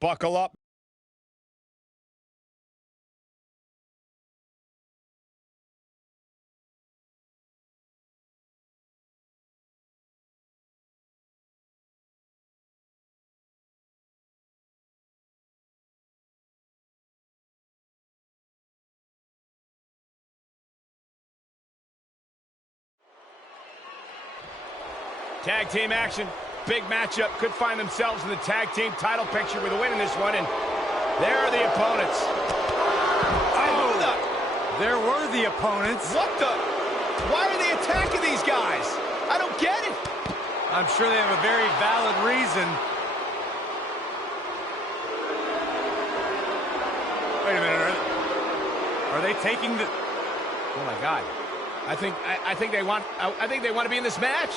Buckle up. Tag team action. Big matchup. Could find themselves in the tag team title picture with a win in this one. And there are the opponents. Oh, there were the opponents. What the? Why are they attacking these guys? I don't get it. I'm sure they have a very valid reason. Wait a minute. Are they taking the... Oh my God. I think they want to be in this match.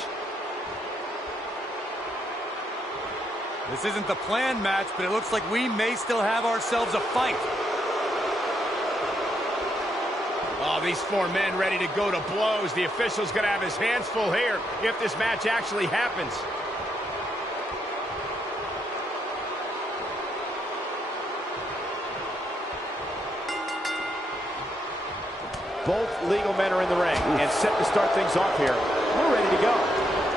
This isn't the planned match, but it looks like we may still have ourselves a fight. Oh, these four men ready to go to blows. The official's going to have his hands full here if this match actually happens. Both legal men are in the ring and set to start things off here. We're ready to go.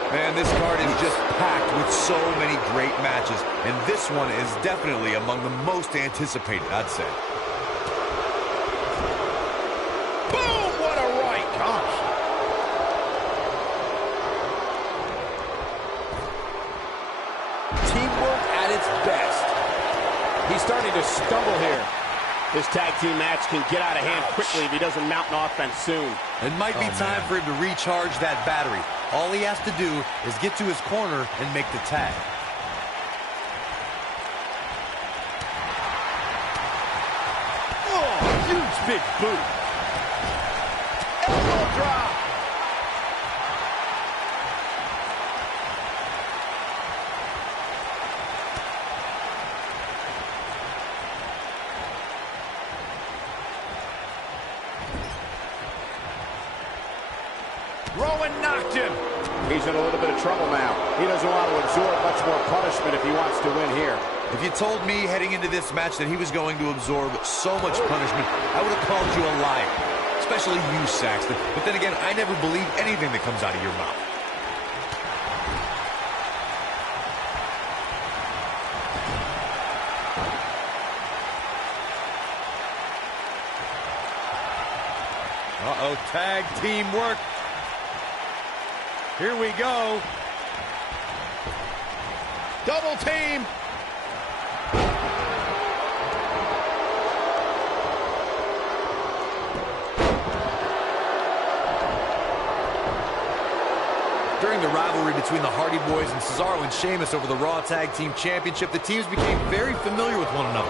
Man, this card is just packed with so many great matches, and this one is definitely among the most anticipated, I'd say. Boom! What a right! Gosh. Teamwork at its best. He's starting to stumble here. This tag team match can get out of hand quickly if he doesn't mount an offense soon. It might be time for him to recharge that battery. All he has to do is get to his corner and make the tag. Oh, huge big boot. Elbow drop. Rowan knocked him. He's in a little bit of trouble now. He doesn't want to absorb much more punishment if he wants to win here. If you told me heading into this match that he was going to absorb so much punishment, I would have called you a liar. Especially you, Saxton. But then again, I never believe anything that comes out of your mouth. Uh-oh, tag team work. Here we go. Double team. During the rivalry between the Hardy Boys and Cesaro and Sheamus over the Raw Tag Team Championship, the teams became very familiar with one another.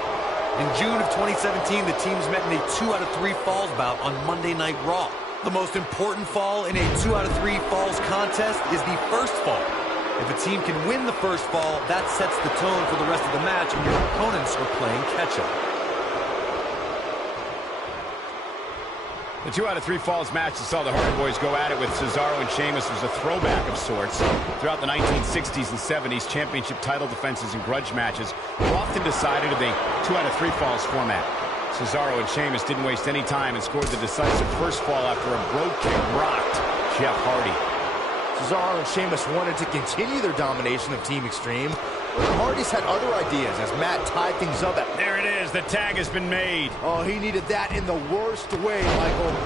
In June of 2017, the teams met in a 2 out of 3 falls bout on Monday Night Raw. The most important fall in a 2 out of 3 falls contest is the first fall. If a team can win the first fall, that sets the tone for the rest of the match, and your opponents are playing catch-up. The 2 out of 3 falls match that saw the Hardy Boys go at it with Cesaro and Sheamus was a throwback of sorts. Throughout the 1960s and 70s, championship title defenses and grudge matches were often decided in the 2 out of 3 falls format. Cesaro and Sheamus didn't waste any time and scored the decisive first fall after a brogue kick rocked Jeff Hardy. Cesaro and Sheamus wanted to continue their domination of Team Extreme, but the Hardys had other ideas as Matt tied things up. There it is. The tag has been made. Oh, he needed that in the worst way, Michael.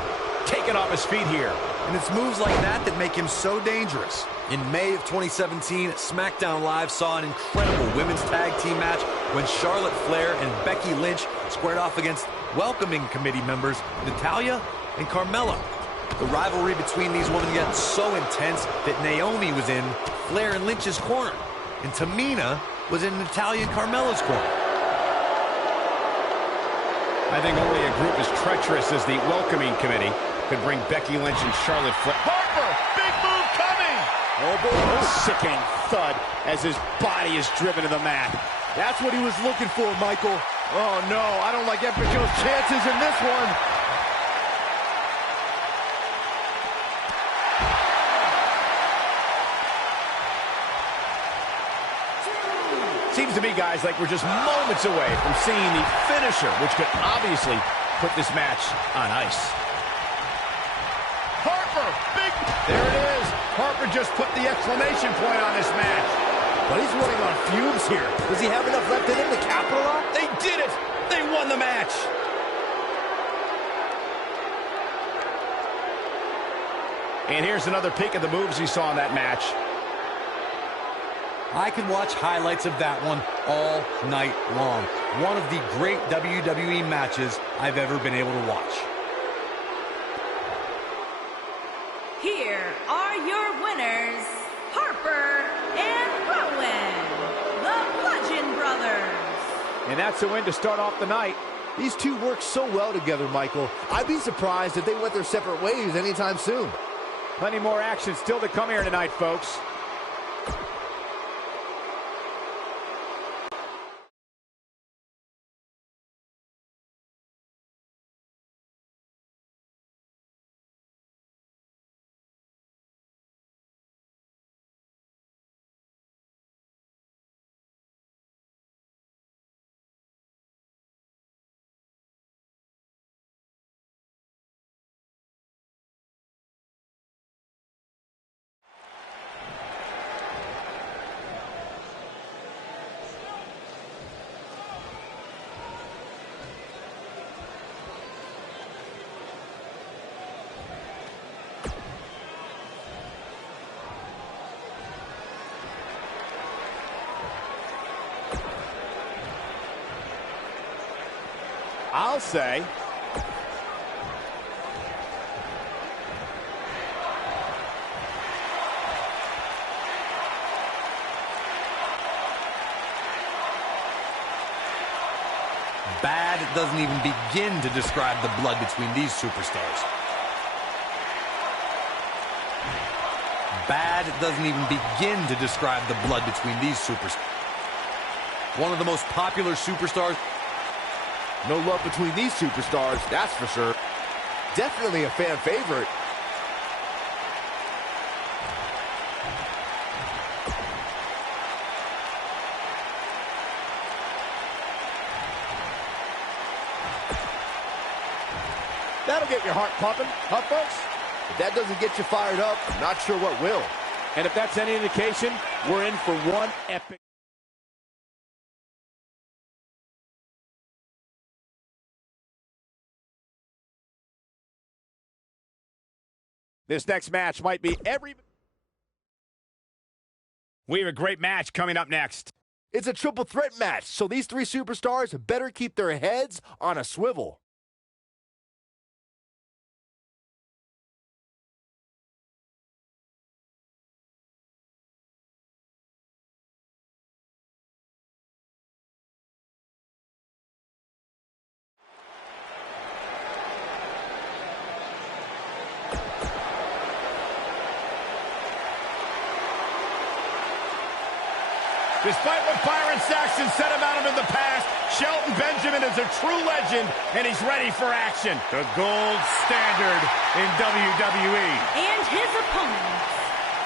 Taken off his feet here. And it's moves like that that make him so dangerous. In May of 2017, SmackDown Live saw an incredible women's tag team match when Charlotte Flair and Becky Lynch squared off against welcoming committee members Natalya and Carmella. The rivalry between these women got so intense that Naomi was in Flair and Lynch's corner, and Tamina was in Natalya and Carmella's corner. I think only a group as treacherous as the welcoming committee could bring Becky Lynch and Charlotte Flair. Harper, big move coming! Oh, boy, a sickening thud as his body is driven to the mat. That's what he was looking for, Michael. Oh, no, I don't like Epic Joe's chances in this one. Seems to to me, guys, like we're just moments away from seeing the finisher, which could obviously put this match on ice. Harper, big... There it is. Harper just put the exclamation point on this match. But he's running on fumes here. Does he have enough left in him to capitalize? They did it. They won the match. And here's another peek at the moves he saw in that match. I could watch highlights of that one all night long. One of the great WWE matches I've ever been able to watch. Here are your winners, Harper and Rowan, the Bludgeon Brothers. And that's a win to start off the night. These two work so well together, Michael. I'd be surprised if they went their separate ways anytime soon. Plenty more action still to come here tonight, folks. I'll say. Bad doesn't even begin to describe the blood between these superstars. Bad doesn't even begin to describe the blood between these superstars. One of the most popular superstars. No love between these superstars, that's for sure. Definitely a fan favorite. That'll get your heart pumping, huh, folks? If that doesn't get you fired up, I'm not sure what will. And if that's any indication, we're in for one epic. This next match might be every... We have a great match coming up next. It's a triple threat match, so these three superstars better keep their heads on a swivel. Despite what Byron Saxton said about him in the past, Shelton Benjamin is a true legend, and he's ready for action. The gold standard in WWE. And his opponents,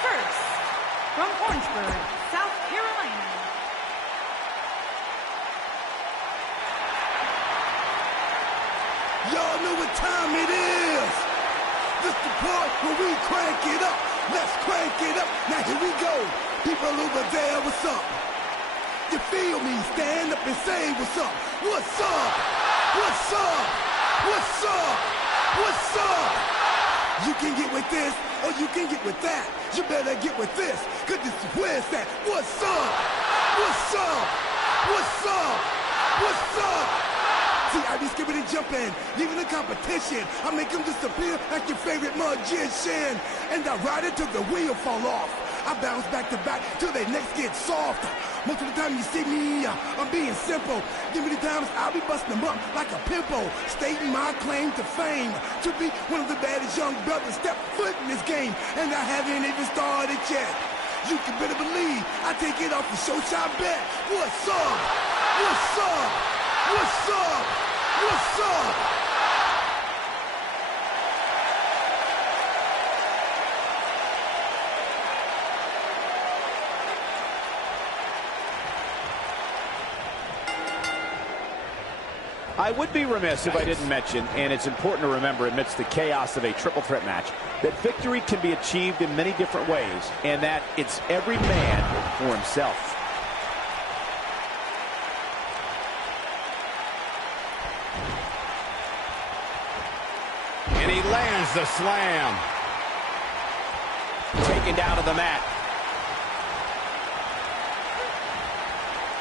first, from Orangeburg, South Carolina. Y'all know what time it is. This the part where we crank it up. Let's crank it up. Now here we go. People over there, what's up? You feel me? Stand up and say what's up. What's up? What's up? What's up? What's up? You can get with this or you can get with that. You better get with this, cause this is where it's at. What's up? What's up? What's up? What's up? See, I be skipping and jumping, leaving the competition. I make them disappear like your favorite magician. And I ride it till the wheel fall off. I bounce back to back till their necks get soft. Most of the time you see me, I'm being simple. Give me the times I'll be busting them up like a pimple. Stating my claim to fame, to be one of the baddest young brothers step foot in this game. And I haven't even started yet. You can better believe I take it off the show shot bet. What's up? What's up? What's up? What's up? I would be remiss if I didn't mention, and it's important to remember amidst the chaos of a triple threat match, that victory can be achieved in many different ways, and that it's every man for himself. And he lands the slam. Taken down to the mat.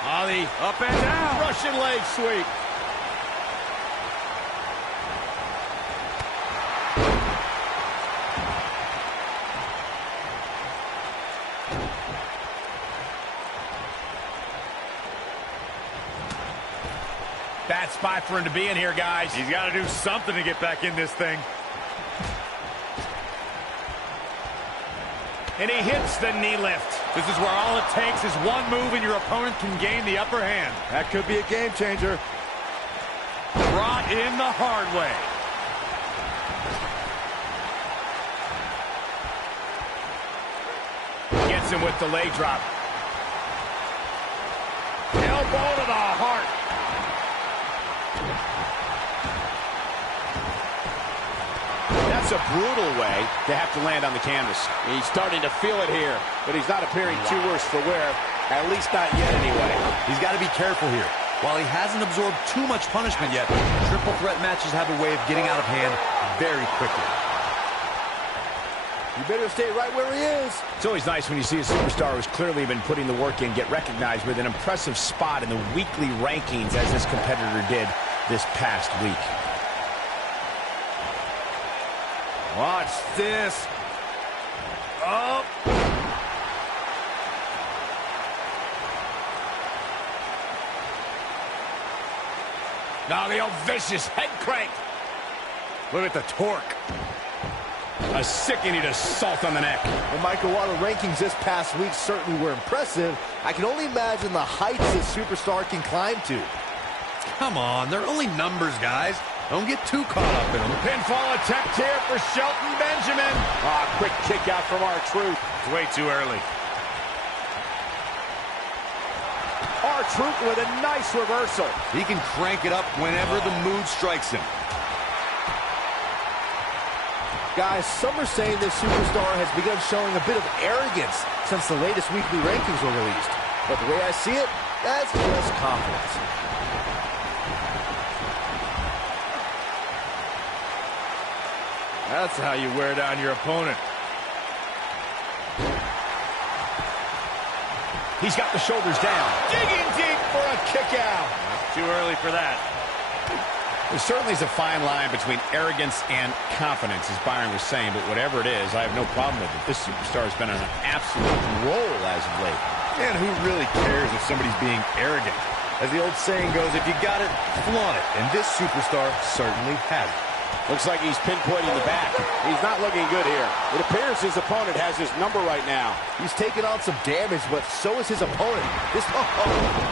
Ollie, up and down. Russian leg sweep. Bad spot for him to be in here, guys. He's got to do something to get back in this thing. And he hits the knee lift. This is where all it takes is one move and your opponent can gain the upper hand. That could be a game changer. Brought in the hard way. Gets him with the leg drop. Elbow to the heart. That's a brutal way to have to land on the canvas. He's starting to feel it here, but he's not appearing too worse for wear, at least not yet anyway. He's got to be careful here. While he hasn't absorbed too much punishment yet, triple threat matches have a way of getting out of hand very quickly. You better stay right where he is. It's always nice when you see a superstar who's clearly been putting the work in get recognized with an impressive spot in the weekly rankings, as this competitor did this past week. Watch this. Oh. Now the old vicious head crank. Look at the torque. A sickening assault on the neck. Well, Michael, while the rankings this past week certainly were impressive, I can only imagine the heights this superstar can climb to. Come on, they're only numbers, guys. Don't get too caught up in them. Pinfall attempt here for Shelton Benjamin. Quick kick out from R-Truth. It's way too early. R-Truth with a nice reversal. He can crank it up whenever the mood strikes him. Guys, some are saying this superstar has begun showing a bit of arrogance since the latest weekly rankings were released. But the way I see it, that's just confidence. That's how you wear down your opponent. He's got the shoulders down. Digging deep for a kick out. Too early for that. There certainly is a fine line between arrogance and confidence, as Byron was saying, but whatever it is, I have no problem with it. This superstar has been on an absolute roll as of late. And who really cares if somebody's being arrogant? As the old saying goes, if you got it, flaunt it. And this superstar certainly has it. Looks like he's pinpointing the back. He's not looking good here. It appears his opponent has his number right now. He's taken on some damage, but so is his opponent.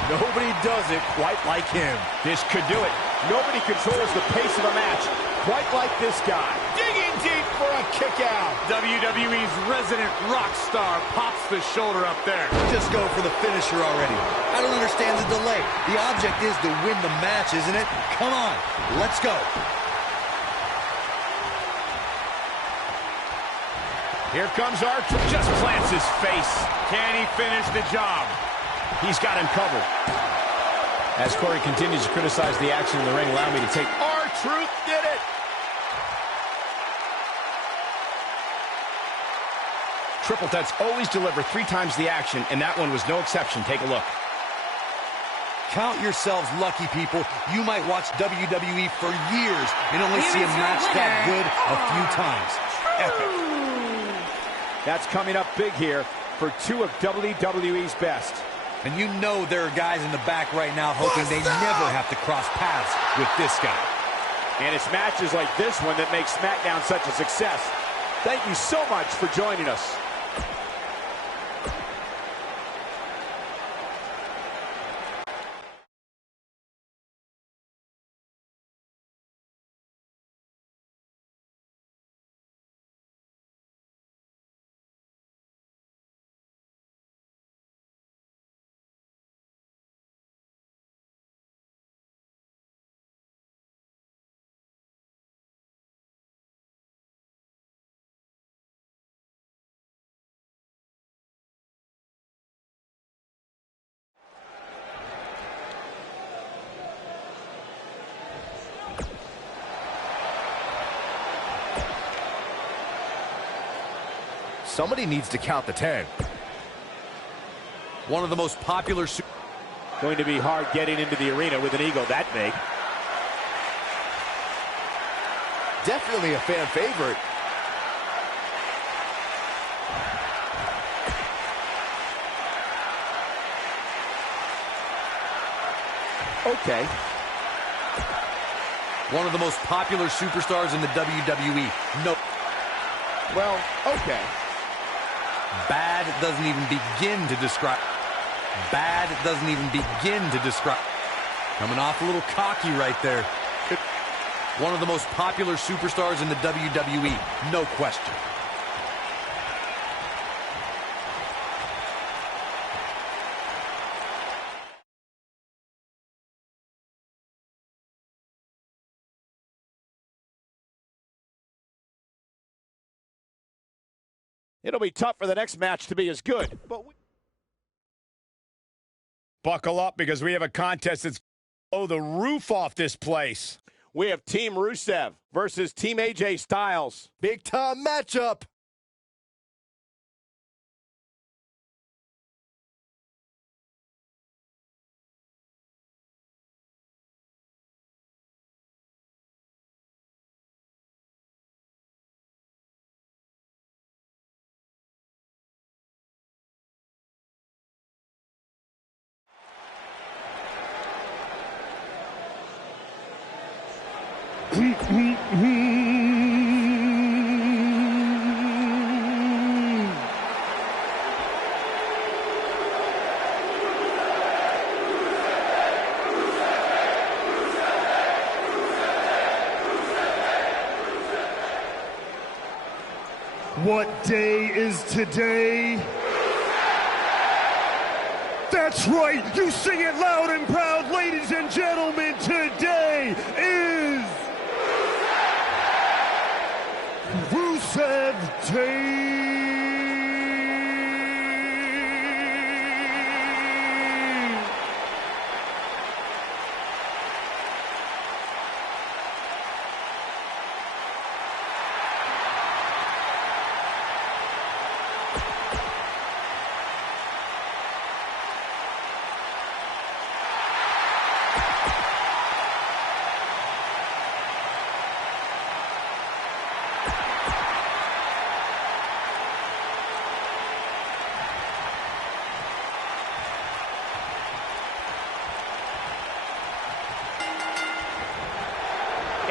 Nobody does it quite like him. This could do it. Nobody controls the pace of a match quite like this guy. Digging deep for a kick out. WWE's resident rock star pops the shoulder up there. Just go for the finisher already. I don't understand the delay. The object is to win the match, isn't it? Come on, let's go. Here comes R-Truth. Just plants his face. Can he finish the job? He's got him covered. As Corey continues to criticize the action in the ring, allow me to take... R-Truth did it! Triple threats always deliver 3 times the action, and that one was no exception. Take a look. Count yourselves lucky, people. You might watch WWE for years and only see a match that good a few times. Epic. That's coming up big here for 2 of WWE's best. And you know there are guys in the back right now hoping they never have to cross paths with this guy. And it's matches like this one that make SmackDown such a success. Thank you so much for joining us. Somebody needs to count the 10. One of the most popular... Going to be hard getting into the arena with an ego that big. Definitely a fan favorite. Okay. One of the most popular superstars in the WWE. No. Well, okay. Bad doesn't even begin to describe. Bad doesn't even begin to describe. Coming off a little cocky right there. One of the most popular superstars in the WWE. No question. It'll be tough for the next match to be as good. But Buckle up because we have a contest that's blow the roof off this place. we have Team Rusev versus Team AJ Styles. Big time matchup. What day is today? That's right, you sing it loud and proud, ladies and gentlemen. Today is Rusev Day.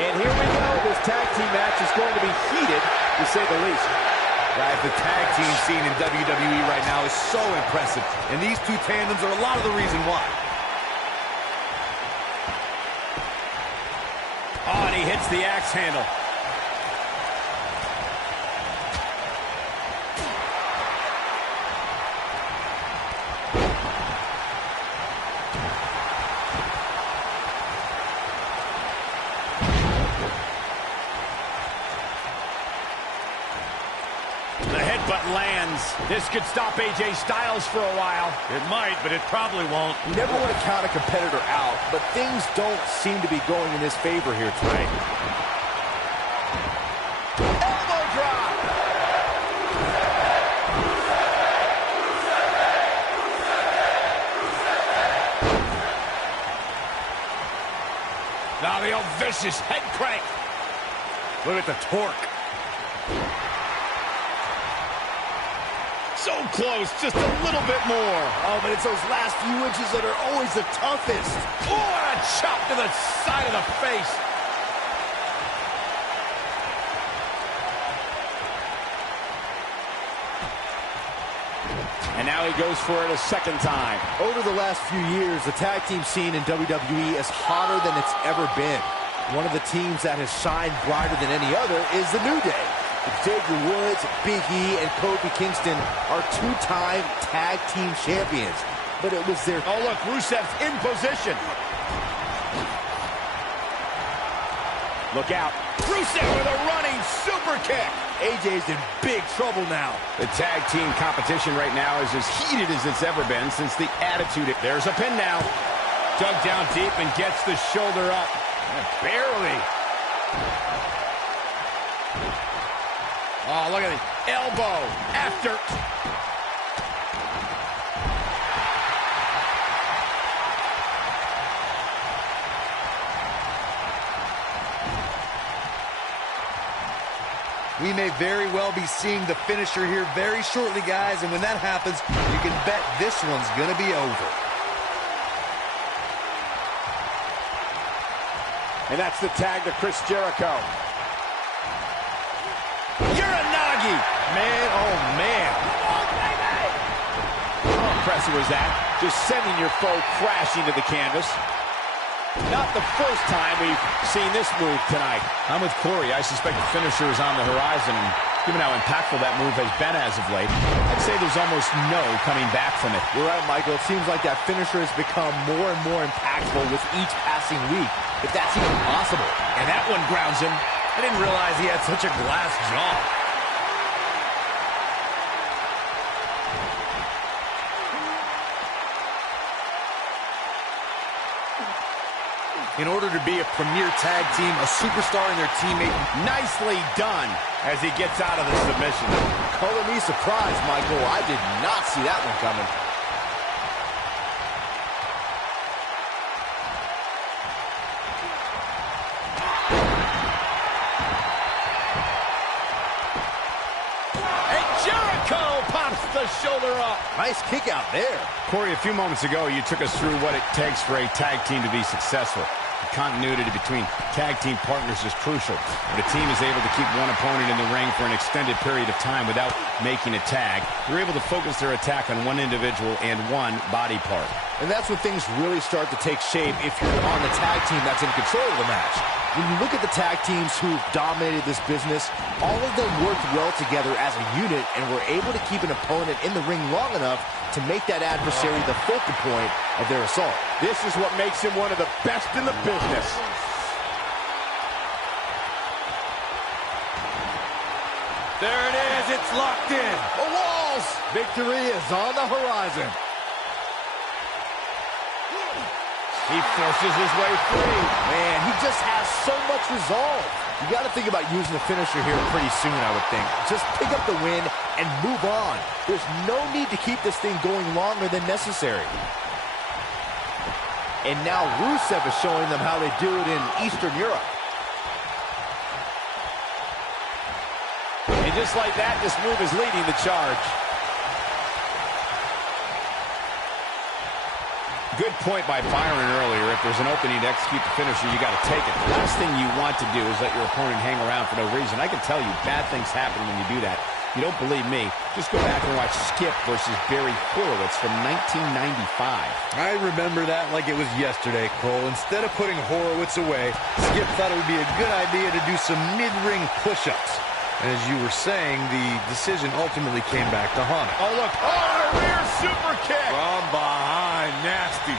And here we go. This tag team match is going to be heated, to say the least. Guys, the tag team scene in WWE right now is so impressive. And these two tandems are a lot of the reason why. Oh, and he hits the axe handle. Lands. This could stop AJ Styles for a while. It might, but it probably won't. You never want to count a competitor out, but things don't seem to be going in his favor here tonight. Elbow drop. Now the old vicious head crank. Look at the torque. So close, just a little bit more. Oh, but it's those last few inches that are always the toughest. Oh, and a chop to the side of the face. And now he goes for it a second time. Over the last few years, the tag team scene in WWE is hotter than it's ever been. One of the teams that has shined brighter than any other is the New Day. Xavier Woods, Big E, and Kofi Kingston are two-time tag team champions. But it was their... Oh, look, Rusev's in position. Look out. Rusev with a running super kick. AJ's in big trouble now. The tag team competition right now is as heated as it's ever been since the Attitude... There's a pin now. Dug down deep and gets the shoulder up. Barely. Oh, look at the elbow after. We may very well be seeing the finisher here very shortly, guys, and when that happens, you can bet this one's gonna be over. And that's the tag to Chris Jericho. Uranagi! Man, oh man. How impressive was that? Just sending your foe crashing to the canvas. Not the first time we've seen this move tonight. I'm with Corey. I suspect the finisher is on the horizon, and given how impactful that move has been as of late, I'd say there's almost no coming back from it. You're right, Michael. It seems like that finisher has become more and more impactful with each passing week, if that's even possible. And that one grounds him. I didn't realize he had such a glass jaw. In order to be a premier tag team, a superstar and their teammate. Nicely done as he gets out of the submission. Color me surprised, Michael. I did not see that one coming. And Jericho pops the shoulder up. Nice kick out there. Corey, a few moments ago, you took us through what it takes for a tag team to be successful. Continuity between tag team partners is crucial. When a team is able to keep one opponent in the ring for an extended period of time without making a tag, they're able to focus their attack on one individual and one body part. And that's when things really start to take shape if you're on the tag team that's in control of the match. When you look at the tag teams who've dominated this business, all of them worked well together as a unit and were able to keep an opponent in the ring long enough to make that adversary the focal point of their assault. This is what makes him one of the best in the business. There it is. It's locked in. The walls! Victory is on the horizon. He forces his way free. Man, he just has so much resolve. You got to think about using the finisher here pretty soon, I would think. Just pick up the win and move on. There's no need to keep this thing going longer than necessary. And now Rusev is showing them how they do it in Eastern Europe. And just like that, this move is leading the charge. Good point by Byron earlier. If there's an opening to execute the finisher, you got to take it. The last thing you want to do is let your opponent hang around for no reason. I can tell you bad things happen when you do that. You don't believe me? Just go back and watch Skip versus Barry Horowitz from 1995. I remember that like it was yesterday, Cole. Instead of putting Horowitz away, Skip thought it would be a good idea to do some mid-ring push-ups. And as you were saying, the decision ultimately came back to haunt him. Oh, look. Oh, a rear super kick. From behind, nasty.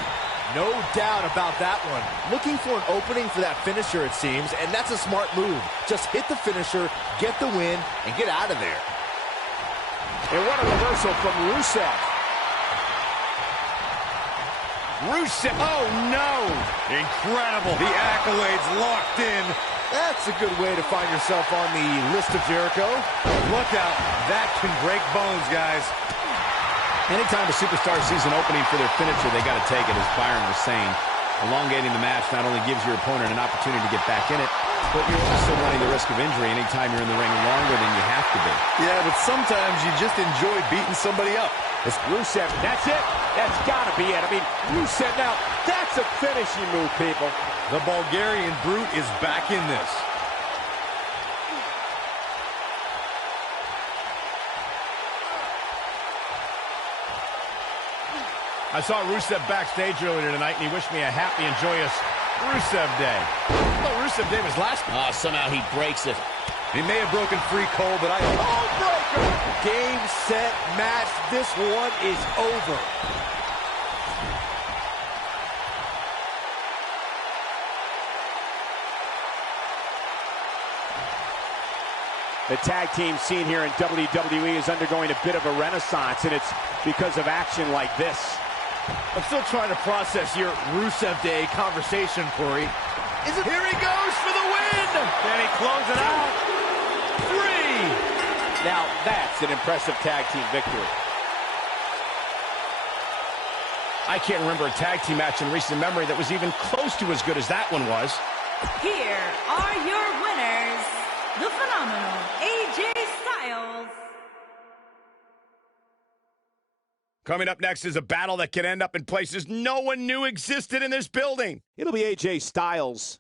No doubt about that one. Looking for an opening for that finisher, it seems, and that's a smart move. Just hit the finisher, get the win, and get out of there. And what a reversal from Rusev. Rusev. Oh, no. Incredible. The accolades locked in. That's a good way to find yourself on the list of Jericho. Look out. That can break bones, guys. Anytime a superstar sees an opening for their finisher, they got to take it, as Byron was saying. Elongating the match not only gives your opponent an opportunity to get back in it, but you're also running the risk of injury anytime you're in the ring longer than you have to be. Yeah, but sometimes you just enjoy beating somebody up. It's Rusev. That's it. That's got to be it. I mean, Rusev now, that's a finishing move, people. The Bulgarian Brute is back in this. I saw Rusev backstage earlier tonight, and he wished me a happy and joyous Rusev Day. I thought Rusev Day was last week. Somehow he breaks it. He may have broken free, Cole, but Oh, breaker! Game, set, match. This one is over. The tag team scene here in WWE is undergoing a bit of a renaissance, and it's because of action like this. I'm still trying to process your Rusev Day conversation, Corey. Here he goes for the win! Can he close it out? 3, Now that's an impressive tag team victory. I can't remember a tag team match in recent memory that was even close to as good as that one was. Here are your winners, the phenomenal AJ Styles. Coming up next is a battle that can end up in places no one knew existed in this building. It'll be AJ Styles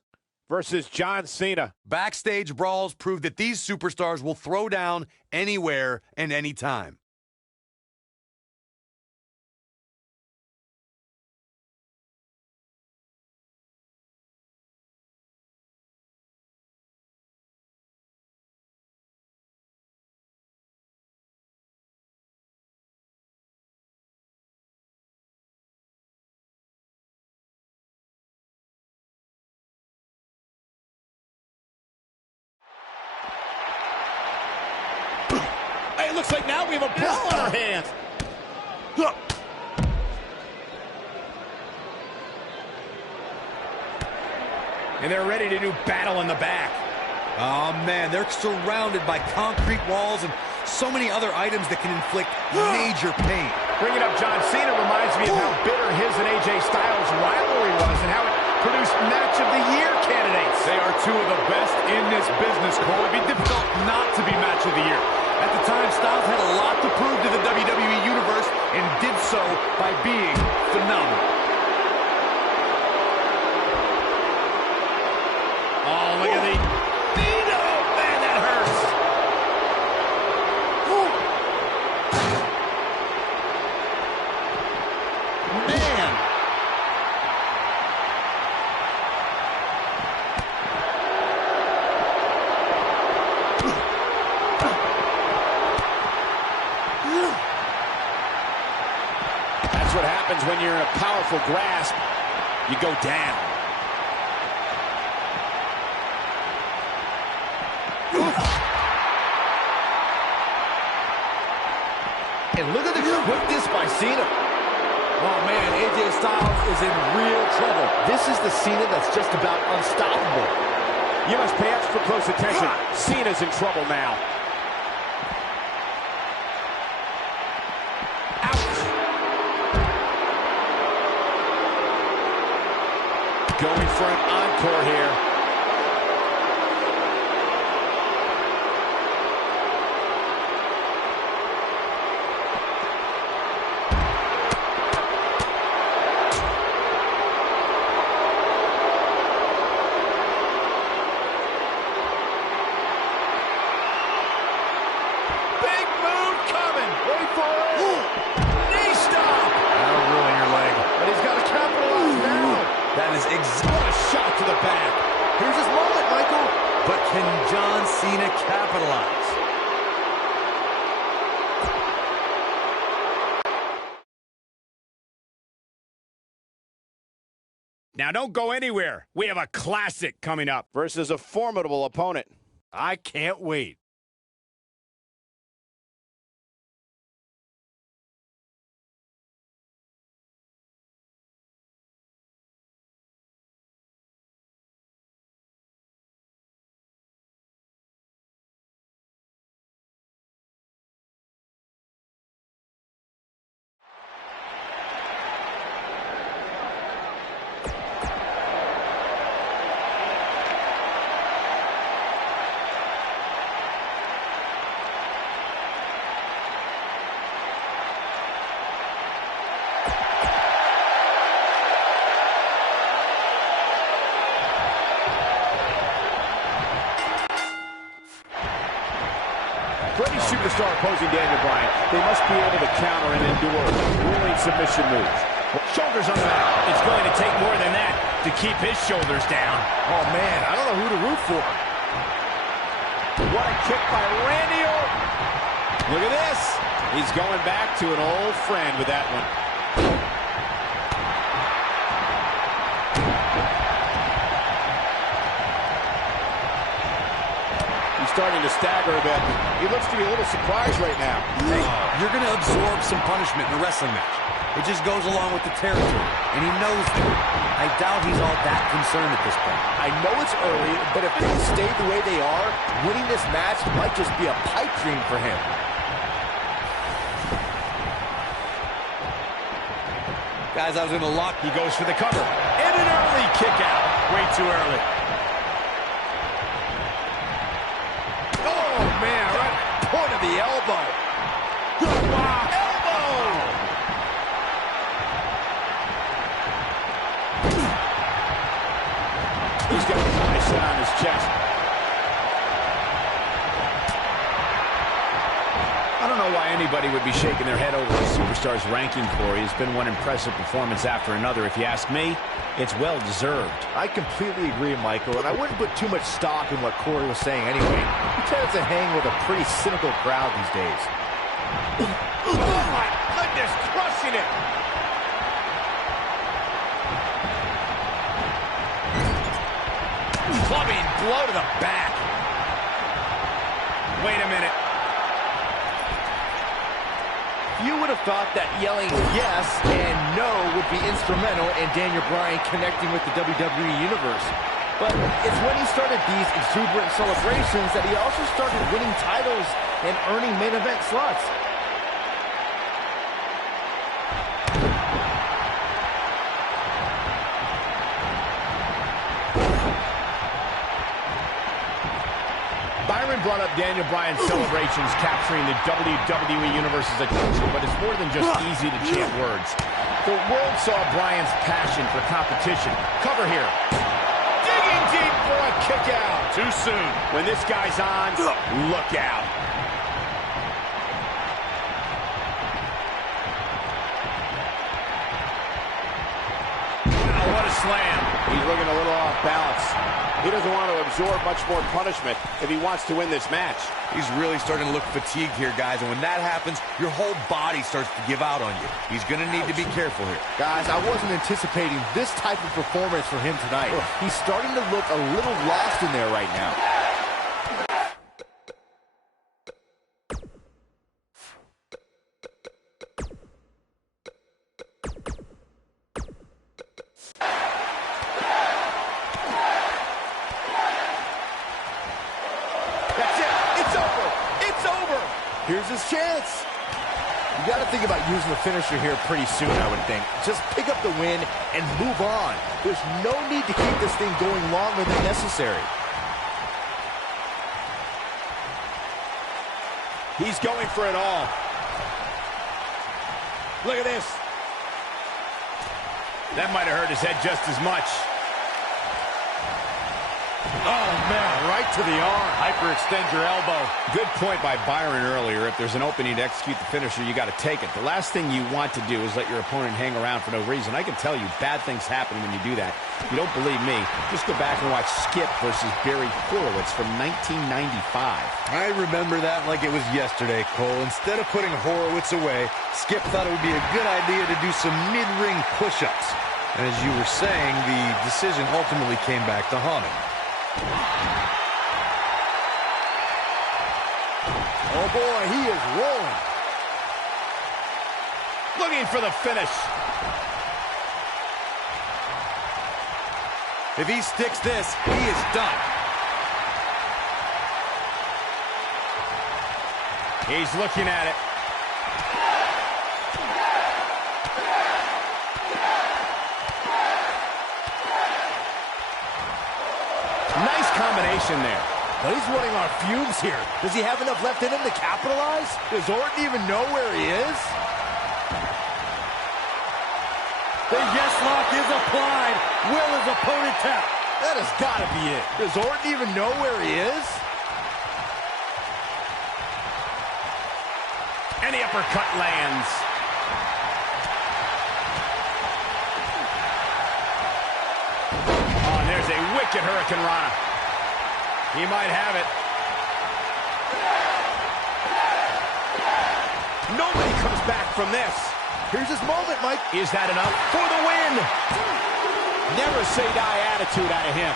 versus John Cena. Backstage brawls prove that these superstars will throw down anywhere and anytime. It looks like now we have a brawl on our hands. And they're ready to do battle in the back. Oh, man, they're surrounded by concrete walls and so many other items that can inflict major pain. Bringing up John Cena reminds me of how bitter his and AJ Styles' rivalry was and how it produced Match of the Year candidates. They are two of the best in this business, Cole. It'd be difficult not to be Match of the Year. At the time, Styles had a lot to prove to the WWE Universe and did so by being phenomenal. Oh, look at the Dino! Man, that hurts. Man. That's what happens when you're in a powerful grasp. You go down. And look at the quickness by Cena. Oh, man, AJ Styles is in real trouble. This is the Cena that's just about unstoppable. You must pay extra close attention. Cena's in trouble now. Going for an encore here. Big move coming. Wait for it. Knee stop. That'll ruin your leg. But he's got to capitalize now. That is What a shot to the back. Here's his moment, Michael. But can John Cena capitalize? Now don't go anywhere. We have a classic coming up. Versus a formidable opponent. I can't wait. For any superstar opposing Daniel Bryan, they must be able to counter and endure grueling submission moves. Shoulders on the mat. It's going to take more than that to keep his shoulders down. Oh, man, I don't know who to root for. What a kick by Randy Orton. Look at this. He's going back to an old friend with that one. He's starting to stagger a bit. He looks to be a little surprised right now. Hey, you're going to absorb some punishment in a wrestling match. It just goes along with the territory, and he knows that. I doubt he's all that concerned at this point. I know it's early, but if things stay the way they are, winning this match might just be a pipe dream for him. Guys, I was in a lock. He goes for the cover. And an early kick out. Way too early. Oh, man, right at the point of the elbow. Wow, elbow! He's got his eye set on his chest. I don't know why anybody would be shaking their head over the superstar's ranking, Corey. It's been one impressive performance after another. If you ask me, it's well-deserved. I completely agree, Michael, and I wouldn't put too much stock in what Corey was saying anyway. He tends to hang with a pretty cynical crowd these days. Oh, my goodness, crushing it. Clubbing blow to the back. Wait a minute. You would have thought that yelling yes and no would be instrumental in Daniel Bryan connecting with the WWE Universe. But it's when he started these exuberant celebrations that he also started winning titles and earning main event slots. Byron brought up Daniel Bryan's celebrations capturing the WWE Universe's attention, but it's more than just easy to chant words. The world saw Bryan's passion for competition. Cover here. Digging deep for a kick out. Too soon. When this guy's on, look out. Wow, what a slam. He's looking a little off balance. He doesn't want to absorb much more punishment if he wants to win this match. He's really starting to look fatigued here, guys, and when that happens, your whole body starts to give out on you. He's going to need to be careful here. Guys, I wasn't anticipating this type of performance from him tonight. He's starting to look a little lost in there right now. Here's his chance. You got to think about using the finisher here pretty soon, I would think. Just pick up the win and move on. There's no need to keep this thing going longer than necessary. He's going for it all. Look at this. That might have hurt his head just as much. Oh, man, right to the arm. Hyperextend your elbow. Good point by Byron earlier. If there's an opening to execute the finisher, you got to take it. The last thing you want to do is let your opponent hang around for no reason. I can tell you, bad things happen when you do that. If you don't believe me, just go back and watch Skip versus Barry Horowitz from 1995. I remember that like it was yesterday, Cole. Instead of putting Horowitz away, Skip thought it would be a good idea to do some mid-ring push-ups. And as you were saying, the decision ultimately came back to haunt him. Oh, boy, he is rolling. Looking for the finish. If he sticks this, he is done. He's looking at it. Nice combination there. But he's running on fumes here. Does he have enough left in him to capitalize? Does Orton even know where he is? The yes lock is applied. Will his opponent tap? That has got to be it. Does Orton even know where he is? And the uppercut lands. Oh, and there's a wicked Hurricane Rana. He might have it. Nobody comes back from this. Here's his moment, Mike. Is that enough for the win? Never say die attitude out of him.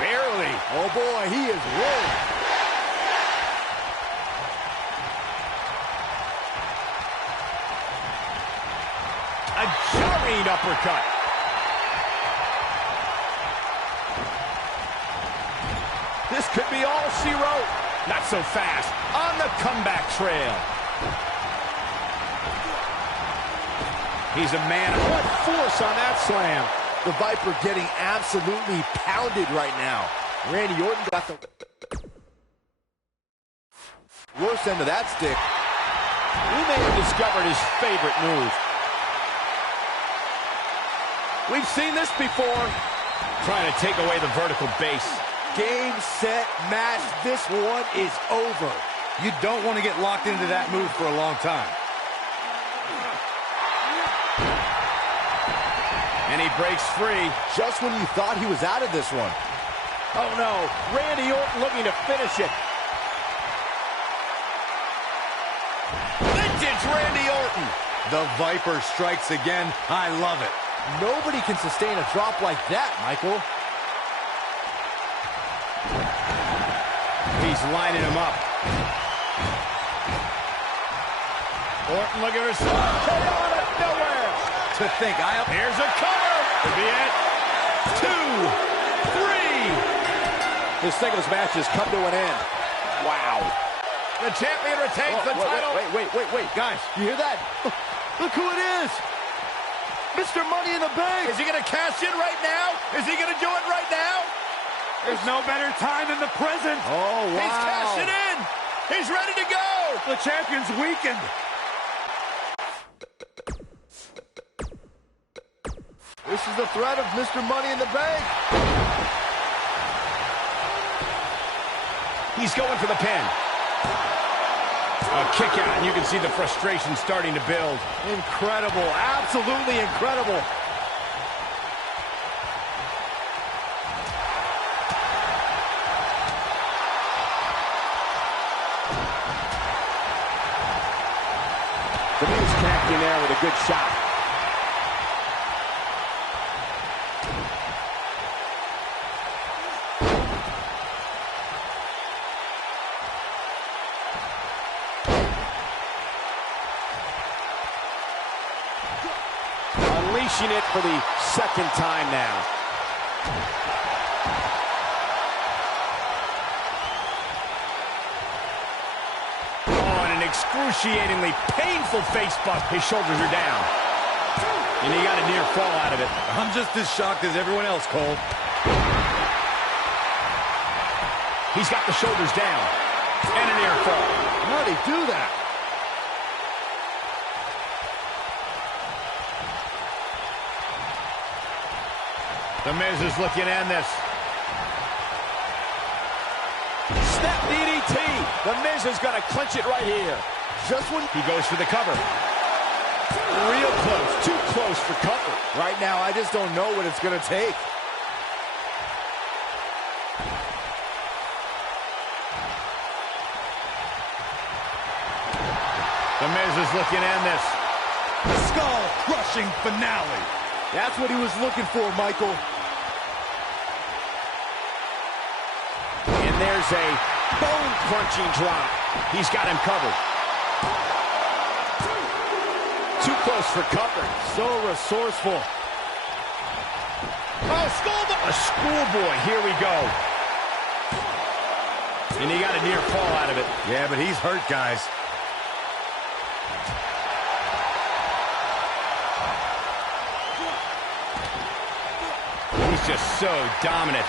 Barely. Oh, boy, he is rolling. A jarring uppercut. This could be all she wrote. Not so fast. On the comeback trail. He's a man. What force on that slam. The Viper getting absolutely pounded right now. Randy Orton got the worst end of that stick. We may have discovered his favorite move. We've seen this before. Trying to take away the vertical base. Game, set, match. This one is over. You don't want to get locked into that move for a long time. And he breaks free. Just when you thought he was out of this one. Oh no, Randy Orton looking to finish it. Vintage Randy Orton. The Viper strikes again. I love it. Nobody can sustain a drop like that, Michael. He's lining him up. Orton looking for some KO out of nowhere. To think, Here's a cover. Could be it. 2, 3. This singles match has come to an end. Wow. The champion retains the title. Wait, guys. You hear that? Look who it is. Mr. Money in the Bank. Is he going to cash in right now? Is he going to do it right now? There's no better time than the present. Oh, wow. He's cashing in. He's ready to go. The champion's weakened. This is the threat of Mr. Money in the Bank. He's going for the pin. A kick out, and you can see the frustration starting to build. Incredible. Absolutely incredible. The Miz connecting there with a good shot. Unleashing it for the second time now. Excruciatingly painful face bust. His shoulders are down. And he got a near fall out of it. I'm just as shocked as everyone else, Cole. He's got the shoulders down. And a near fall. How did he do that? The Miz is looking to end this. Snap DDT. The Miz is going to clinch it right here. Just when He goes for the cover. Real close. Too close for cover. right now, I just don't know what it's going to take. The Miz is looking to end this. Skull-crushing finale. That's what he was looking for, Michael. And there's a bone-crunching drop. He's got him covered. Too close for cover. So resourceful. Oh, schoolboy. A schoolboy. Here we go. And he got a near fall out of it. Yeah, but he's hurt, guys. He's just so dominant.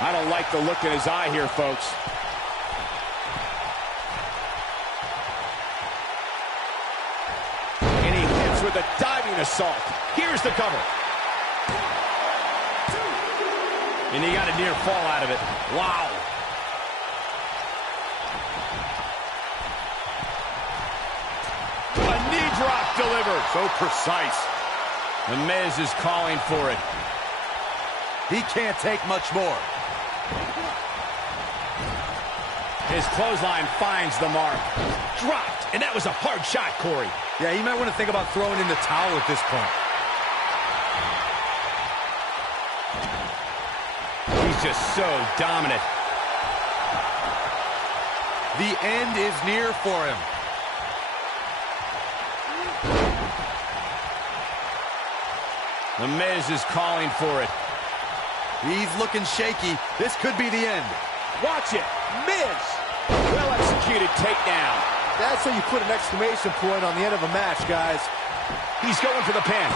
I don't like the look in his eye here, folks. And he hits with a diving assault. Here's the cover. And he got a near fall out of it. Wow. A knee drop delivered. So precise. The Miz is calling for it. He can't take much more. His clothesline finds the mark. Dropped. And that was a hard shot, Corey. Yeah, you might want to think about throwing in the towel at this point. He's just so dominant. The end is near for him. The Miz is calling for it. He's looking shaky. This could be the end. Watch it. Miz. Well-executed takedown. That's how you put an exclamation point on the end of a match, guys. He's going for the pin.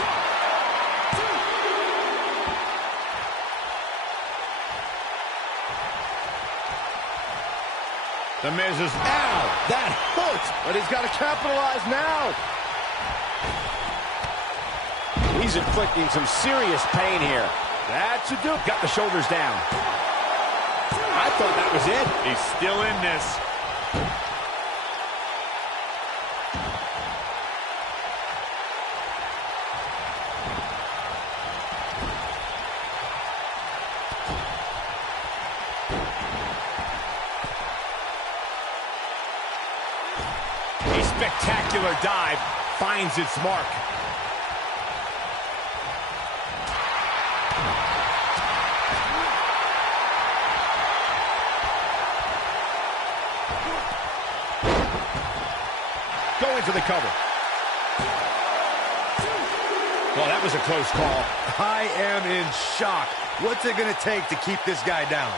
The Miz is... Ow! That hurt, but he's got to capitalize now. He's inflicting some serious pain here. That should do it. Got the shoulders down. I thought that was it. He's still in this. A spectacular dive finds its mark. Going for the cover. Well, that was a close call. I am in shock. What's it going to take to keep this guy down?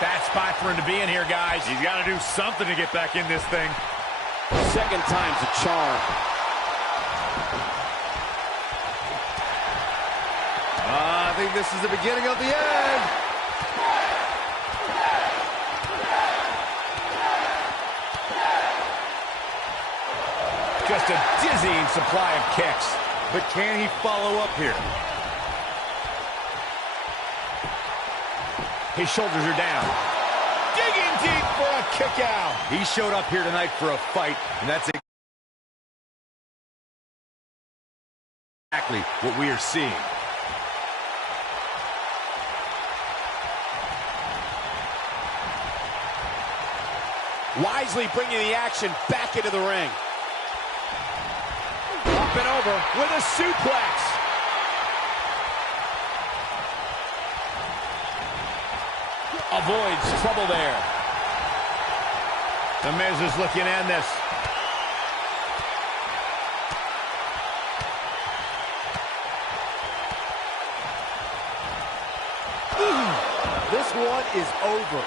Bad spot for him to be in here, guys. He's got to do something to get back in this thing. Second time's a charm. I think this is the beginning of the end. Just a dizzying supply of kicks. But can he follow up here? His shoulders are down. Digging deep for a kick out. He showed up here tonight for a fight, and that's exactly what we are seeing. Wisely bringing the action back into the ring. Up and over with a suplex. Avoids trouble there. The Miz is looking to end this. This one is over.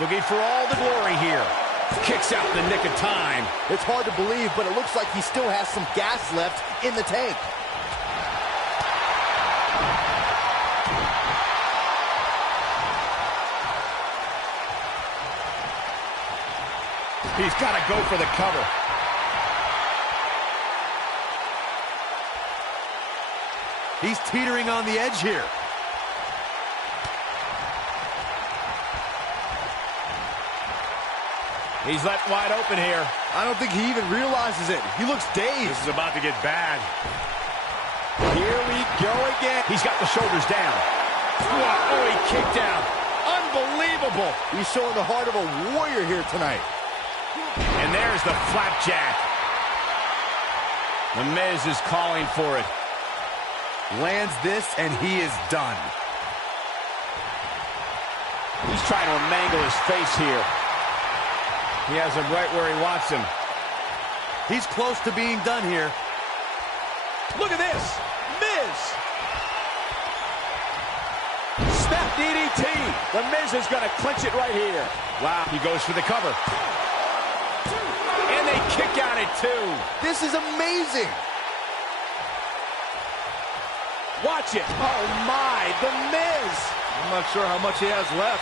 Looking for all the glory here. Kicks out in the nick of time. It's hard to believe, but it looks like he still has some gas left in the tank. He's got to go for the cover. He's teetering on the edge here. He's left wide open here. I don't think he even realizes it. He looks dazed. This is about to get bad. Here we go again. He's got the shoulders down. What? Oh, he kicked out. Unbelievable. He's showing the heart of a warrior here tonight. And there's the flapjack. The Miz is calling for it. Lands this, and he is done. He's trying to mangle his face here. He has him right where he wants him. He's close to being done here. Look at this. Miz. Snap DDT. The Miz is going to clinch it right here. Wow, he goes for the cover. And they kick out at 2. This is amazing. Watch it. Oh, my. The Miz. I'm not sure how much he has left.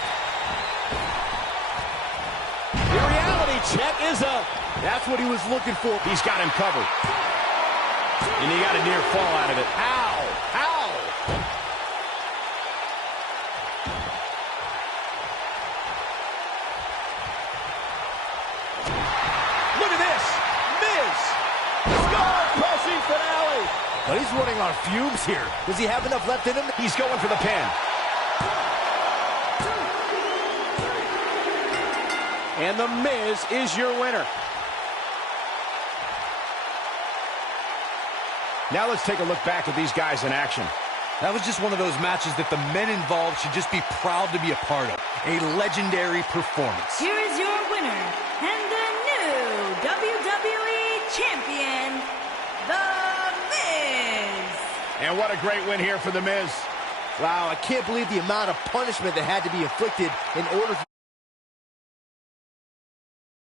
The reality check is up. That's what he was looking for. He's got him covered. And he got a near fall out of it. How? How? fumes here. Does he have enough left in him? He's going for the pin. And The Miz is your winner. Now let's take a look back at these guys in action. That was just one of those matches that the men involved should just be proud to be a part of. A legendary performance. Here is your winner and the new WWE Champion, The Miz. And what a great win here for The Miz. Wow, I can't believe the amount of punishment that had to be inflicted in order